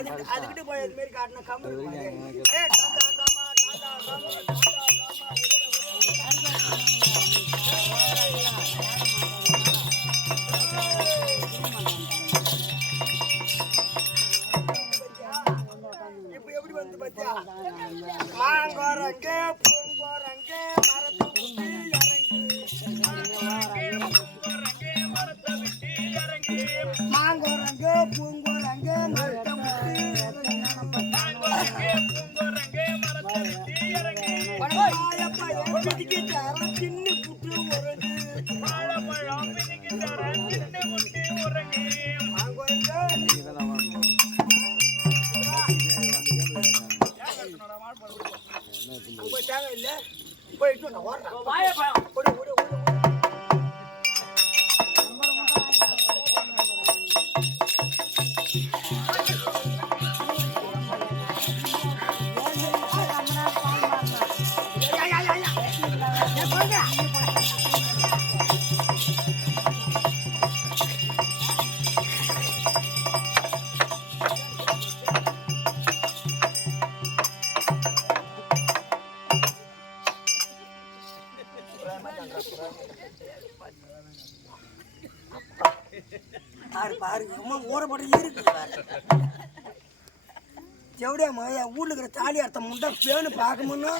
அதுக்கிட்ட போய் இது மாதிரி காட்டின இப்ப எப்படி வந்து பாத்தியா மாங்கோரங்க பூங்கோரங்க மரத்தை மாங்கோரங்க பூங்கோரங்க இருக்கு மாயா ஊர்ல இருக்கிற தாலி அர்த்தம் முண்டா பேனு பார்க்கணும்னா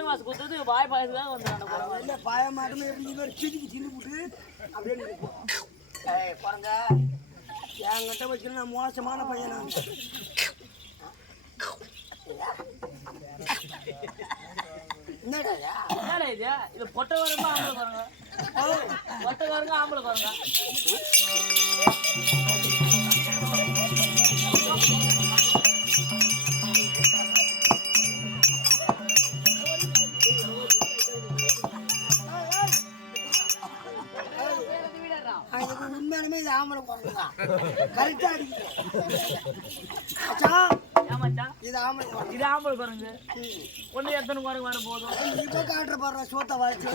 குறை மாசு பாயத்துக்காக வந்துடுறாங்க அவன் இல்ல பாயமாட்டமே எப்படி இவர் சிரிக்கி சின்ன போட்டு அப்படியே ஏய் பாருங்க. என்கிட்ட வச்சு நான் மோசமான பையன் நான். என்னடா இது? என்னடா இது? இது பொட்டை வரங்க ஆம்பளை பாருங்க. பொட்டை வரங்க ஆம்பளை பாருங்க. உண்மையாலுமே இது ஆம்பளை குரங்குதான் கரெக்டா அடிக்குது மச்சான், ஏமாச்சான் இது ஆம்பளை குரங்கு இது ஆம்பளை பாருங்க ஒண்ணு எத்தனை குறை வர போதும் இப்ப காட்டுற பாரு சோத்த வாழ்ச்சி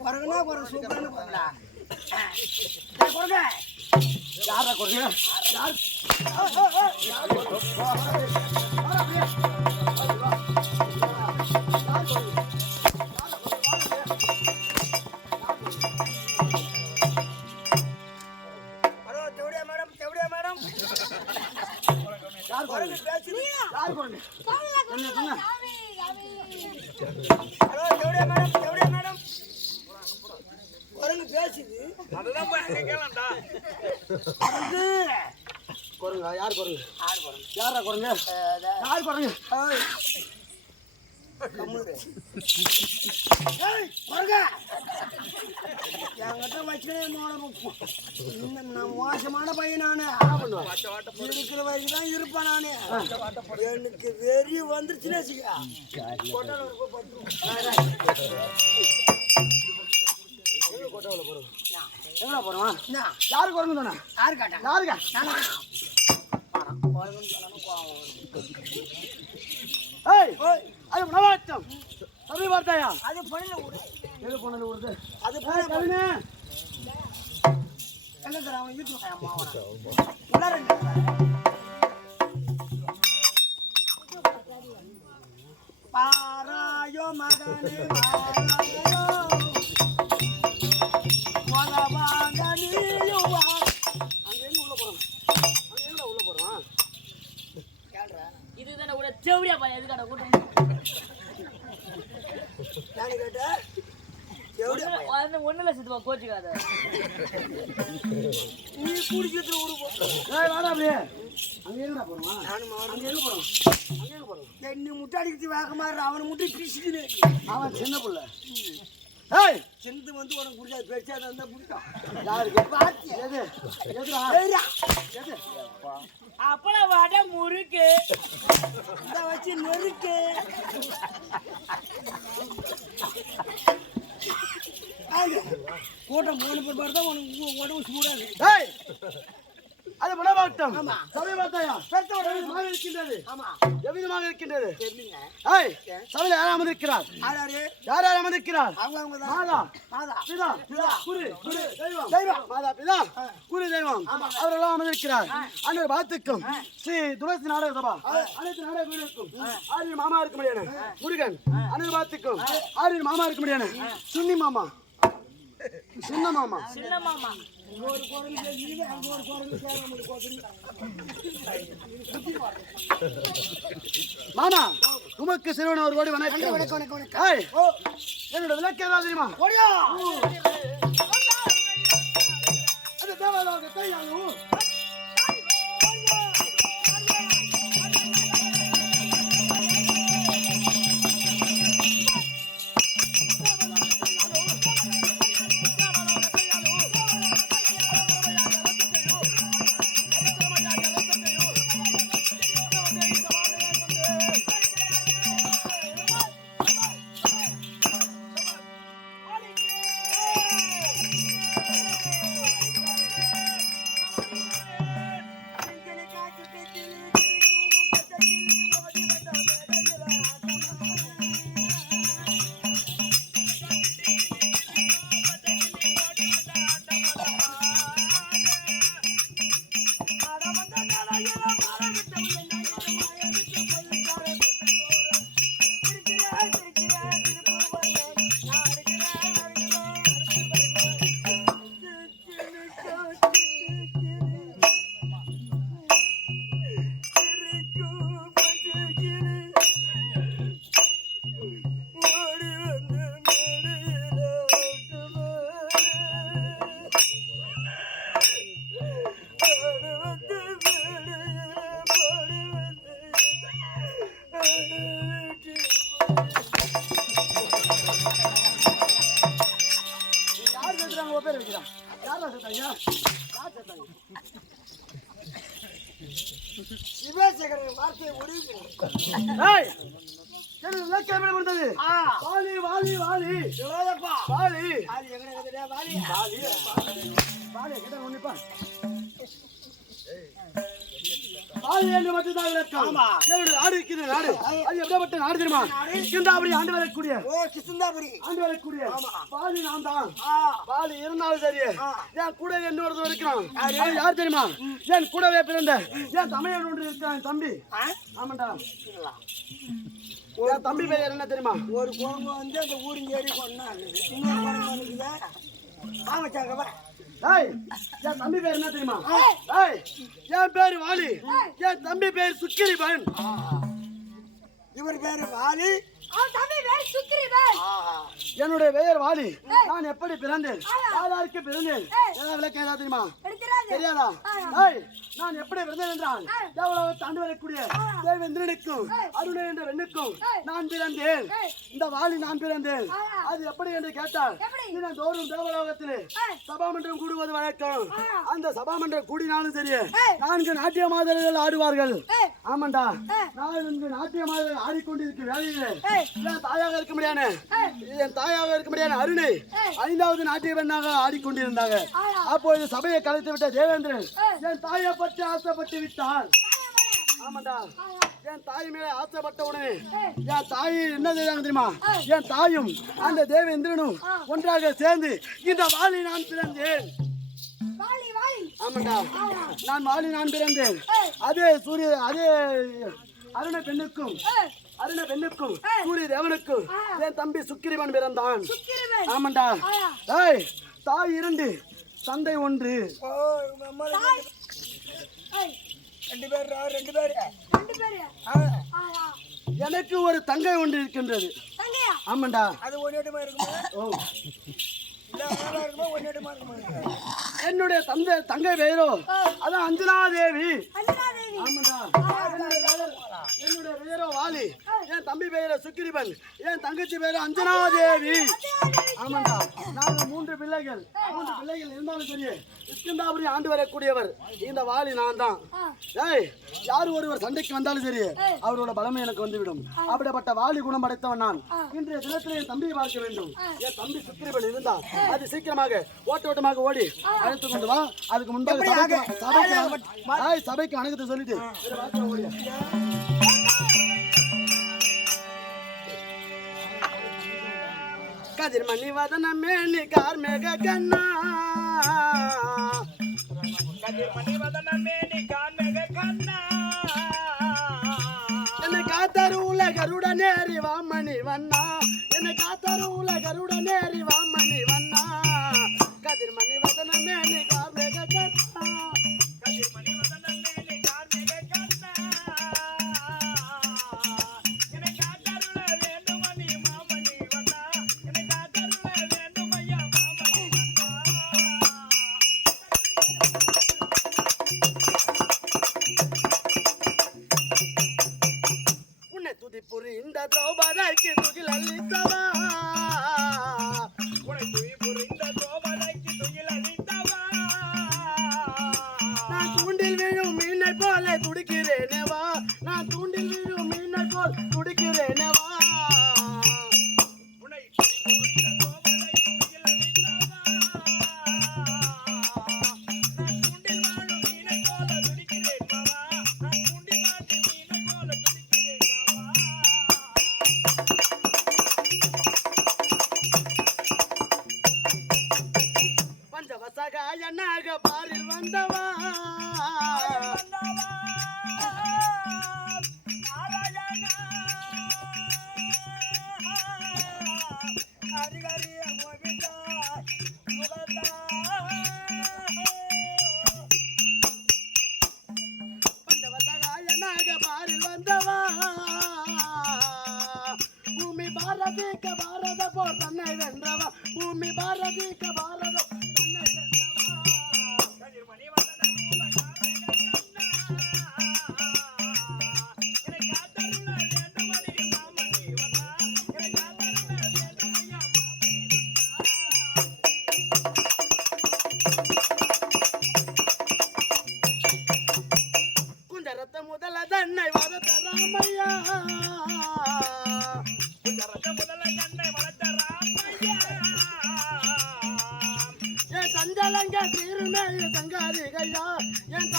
குரங்குனா குரங்கு சூப்பரான குரங்கு யாரா குரங்கு யார் குரங்கு? யார் குரங்கு? யார் குரங்கு? யாரா குரங்கு? யார் குரங்கு யார் குரங்கு ஏய் கம்முனு. ஏய், குரங்கு என்கிட்ட வச்சுனே மோன நான் மோசமான பையன் நானு இருக்கிற வரைக்கும் தான் இருப்பேன் நானு எனக்கு வெறி வந்துருச்சுன்னு எவ்வளோ போடுவான் யாரு குரங்கு தானே யாரு காட்டா யாருக்கா ஏய் அது நவாச்சம் சரி வார்த்தையா? அது பொண்ணு விடு எது பொண்ணு விடுது அது பொண்ணு கவினே. என்ன தர அவன் போய் அம்மா உள்ளார பாராயோ மகனே பாராயோ. வளவாங்க நீயும் வா. அங்க உள்ள போறோம் அங்க உள்ள கேள்றா இதுதானே கூட செவடியா பையன் எதுக்கான கூட்டம் நானு கேட்டா? ஒண்ணுல சித்துவா கோச்சுக்காத. நீ குடிச்சிட்டு ஊருப்போம் வாடா அப்படியே. அங்கே என்ன போறோம்? நானும் அங்கே என்ன போறோம்? அங்கே என்ன போறோம் நீ முட்டாடிக்கிட்டு வேகமா அவனை முட்டி கிழிச்சுக்கினு அவன் சின்ன பிள்ளை. ஏய்! செந்து வந்து உனக்கு பிடிக்காது பெருசா இருந்தா பிடிக்கும். யாருக்கு பாத்தியா? எது? எதுடா? எது? அப்பளம் வடை முறுக்கு. இத வச்சு நெருக்கு ஆயா, கூட்டம் போன பிற்பாடு தான் உனக்கு உடம்பு சூடாது. ஏய்! அது புலவாட்டம் சமயமாத்தாயா எவ்விதமாக இருக்கின்றது ஆமா. எவ்விதமாக இருக்கின்றது? ஏய் சபையில் யார் அமர்ந்திருக்கிறார்? யார் யார்? அமர்ந்திருக்கிறார்? மாதா. மாதா. பிதா. பிதா. குரு. குரு. தெய்வம். தெய்வம். மாதா பிதா. குரு தெய்வம். அவரெல்லாம் அமர்ந்திருக்கிறார். அண்ணர் பாத்துக்கும் ஸ்ரீ துளசி நாடக சபா. அனைத்து நாடக வீரருக்கும் ஆரியர் மாமா இருக்க முடியாது. முருகன் அண்ணர் பாத்துக்கும் ஆரியர் மாமா இருக்க முடியாது. சுன்னி மாமா. சின்ன மாமா. சின்ன மாமா. மாமா உமக்கு சிறுவன் ஒரு கோடி வணக்கம் வணக்கம் என்னோட விளக்கு ஏதாவது தெரியுமா ஓடியா அது தேவாலயத்தை யாரும் சிவசேகரன் வார்த்தையை முடிவு ஏய் என்னோட விளக்கு எப்படி வந்தது ஆ வாலி. வாலி வாலி சிவாயப்பா வாலி. வாலி எங்கன வாலி வாலி. வாலி கிட்ட ஒண்ணுப்பா வாலி என்று மட்டும்தான் விளக்கம் ஆமா. என்னோட நாடு இருக்கிற நாடு அது எப்படிப்பட்ட நாடு தெரியுமா? கிந்தாபுரி ஆண்டு வரக்கூடிய. ஓ கிருஷ்ணாபுரி ஆண்டு வரக்கூடிய. வாலி நான் தான். வாலி இருந்தாலும் சரி. என் கூட இன்னொருத்தர் இருக்கிறான். யார்? தெரியுமா? என் கூடவே பிறந்த. என் தமிழன் ஒன்று இருக்கான் தம்பி? ஆமாண்டா. என் தம்பி பேர் என்ன தெரியுமா? ஒரு குரங்கு வந்து அந்த ஊரின் ஏறி கொண்டாங்க இன்னொரு குரங்கு ஆமாச்சாங்கப்பா என் தம்பி பேர் என்ன தெரியுமா? ஏய் என் பேரு வாலி. என் தம்பி பேர் சுக்கிரிபன். இவர் பேரு வாலி. என்னுடைய பெயர் வாலி. நான் எப்படி பிறந்தேன்? யாருக்கு பிறந்தேன். ஏதாவது விளக்கம் ஏதாவது தெரியுமா? தெரியாதா? நான் எப்படி பிறந்தேன் என்றால் எவ்வளவு தாண்டி வரக்கூடிய தேவேந்திரனுக்கும் அருணை என்ற வெண்ணுக்கும் நான் பிறந்தேன். இந்த வாலி நான் பிறந்தேன். அது எப்படி என்று கேட்டால் எப்படி? தினந்தோறும் தேவலோகத்திலே சபாமன்றம் கூடுவது வழக்கம். அந்த சபாமன்றம் கூடினாலும் சரி நான்கு நாட்டிய மாதர்கள் ஆடுவார்கள். ஆமாண்டா. நான்கு நாட்டிய மாதர்கள் ஆடிக்கொண்டிருக்கும் வேலையிலே தாயாக இருக்க முடியாது என் தாயாக இருக்க முடியாது அருணை? ஐந்தாவது நாட்டிய பெண்ணாக ஆடிக்கொண்டிருந்தாங்க அப்பொழுது சபையை கலைத்து விட்ட தேவேந்திரன் என் தாயை பற்றி ஆசைப்பட்டு விட்டார் ஆமாண்டா. என் தாய் மேல ஆசைப்பட்ட உடனே என் தாய் என்ன செய்தாங்க தெரியுமா? என் தாயும் அந்த தேவேந்திரனும் ஒன்றாக சேர்ந்து இந்த வாலி நான் பிறந்தேன் ஆமாண்டா. நான் வாலி நான் பிறந்தேன் அதே சூரிய அதே அருண பெண்ணுக்கும் அருண பெண்ணுக்கும் சூரிய தேவனுக்கும் என் தம்பி சுக்கிரிவன் பிறந்தான். ஆமாண்டா. ஏய் தாய் இரண்டு தந்தை ஒன்று. ரெண்டு- பேர். ரெண்டு பேர் எனக்கு ஒரு தங்கை ஒன்று இருக்கின்றது. ஆமாண்டா. அது ஒரே ஓ. என்னுடைய தந்தை தங்கை பெயரோ? அதான் அஞ்சனா தேவி என்னுடைய பெயர் வாலி. என் தம்பி பெயரோ சுக்கிரிபன். என் தங்கச்சி பெயரோ அஞ்சனா தேவி ஆமாண்டா. நாங்க மூன்று பிள்ளைகள். மூன்று பிள்ளைகள் இருந்தாலும் சரி கிருஷ்ணாபுரி ஆண்டு வரக்கூடியவர். இந்த வாலி நான் தான் ஏய் யார் ஒருவர் சண்டைக்கு வந்தாலும் சரி அவரோட பலமை எனக்கு வந்துவிடும். அப்படிப்பட்ட வாலி குணம் படைத்தவன் நான். இன்றைய தினத்தில் என் தம்பியை பார்க்க வேண்டும். என் தம்பி சுக்கிரிபன் இருந்தால் அது சீக்கிரமாக ஓட்ட ஓட்டமாக ஓடி அழைத்து கொண்டு வா. அதுக்கு முன்பாக சபைக்கு சபைக்கு அணுகத்தை சொல்லிட்டு. கதிர்மணி வதனமே நீ கார்மேக கண்ணா. கதிர்மணி கண்ணா. என்னை காத்தரு வாமணி భారతీక భారత పోతన్నై వెండ్రవ. భూమి భారతీక భారత ராமையா என் தஞ்சலங்க தீருமேய சங்காரிகையா என்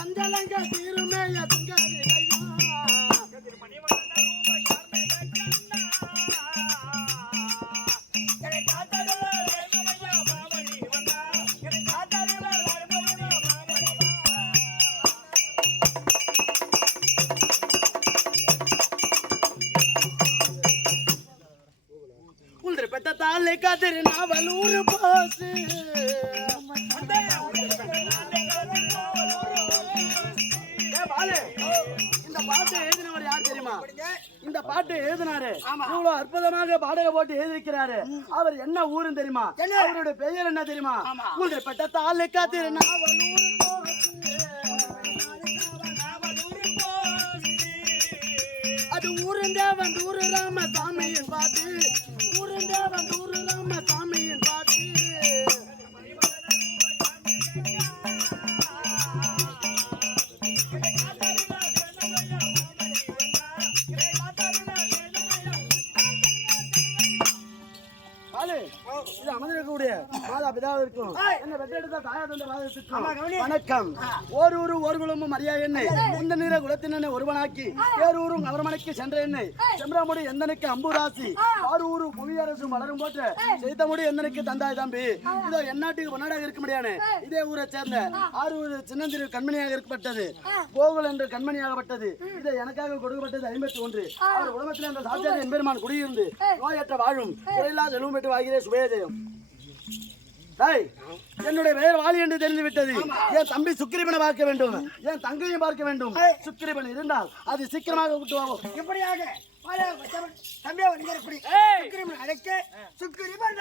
தாலை கதிர் நாவலூர் போசு. இந்த பாட்டு எழுதினவர் யார் தெரியுமா இந்த பாட்டு எழுதினாரு இவ்வளவு அற்புதமாக பாடக போட்டு எழுதியிருக்கிறாரு. அவர் என்ன ஊருன்னு தெரியுமா? அவருடைய பெயர் என்ன தெரியுமா? உந்திர பெட்ட தாலை கதிர் நாவலூர் அது ஊருந்தேவன் ஊரு ராமசாமியின் பாட்டு. என்ன தாயா தந்த வணக்கம். ஓர் ஊரு ஓர் குலமும் அறியா என்னை. இந்த நீர குலத்தினை ஒருவனாக்கி வேறூரும் அவரமனைக்கு சென்ற என்னை. செம்ராமுடி எந்தனுக்கு அம்புராசி ஆறு ஊரு புவியரசு மலரும் போட்டு செய்த முடி எந்தனுக்கு தந்தாய் தம்பி? இதோ எந்நாட்டுக்கு பொன்னாடாக இருக்க முடியாது இதே ஊரை சேர்ந்த ஆறு ஊர் சின்னந்திரு கண்மணியாக இருக்கப்பட்டது. கோகுல் என்று கண்மணியாகப்பட்டது இது எனக்காக கொடுக்கப்பட்டது ஐம்பத்தி ஒன்று. அவர் குடும்பத்தில் அந்த சாட்சியாக என்பெருமான் குடியிருந்து நோயற்ற வாழும். குறையில்லா செல்வம் பெற்று வாழ்கிறே சுபேஜயம் என்னுடைய பெயர் வாலி என்று தெரிந்து விட்டது என் தம்பி சுக்கிரிபனை பார்க்க வேண்டும். என் தங்கையும் பார்க்க வேண்டும். சுக்கிரிபன் இருந்தால் அது சீக்கிரமாக விட்டு வாங்கும் இப்படியாக தம்பியா அழைக்க சுக்கிரிமன்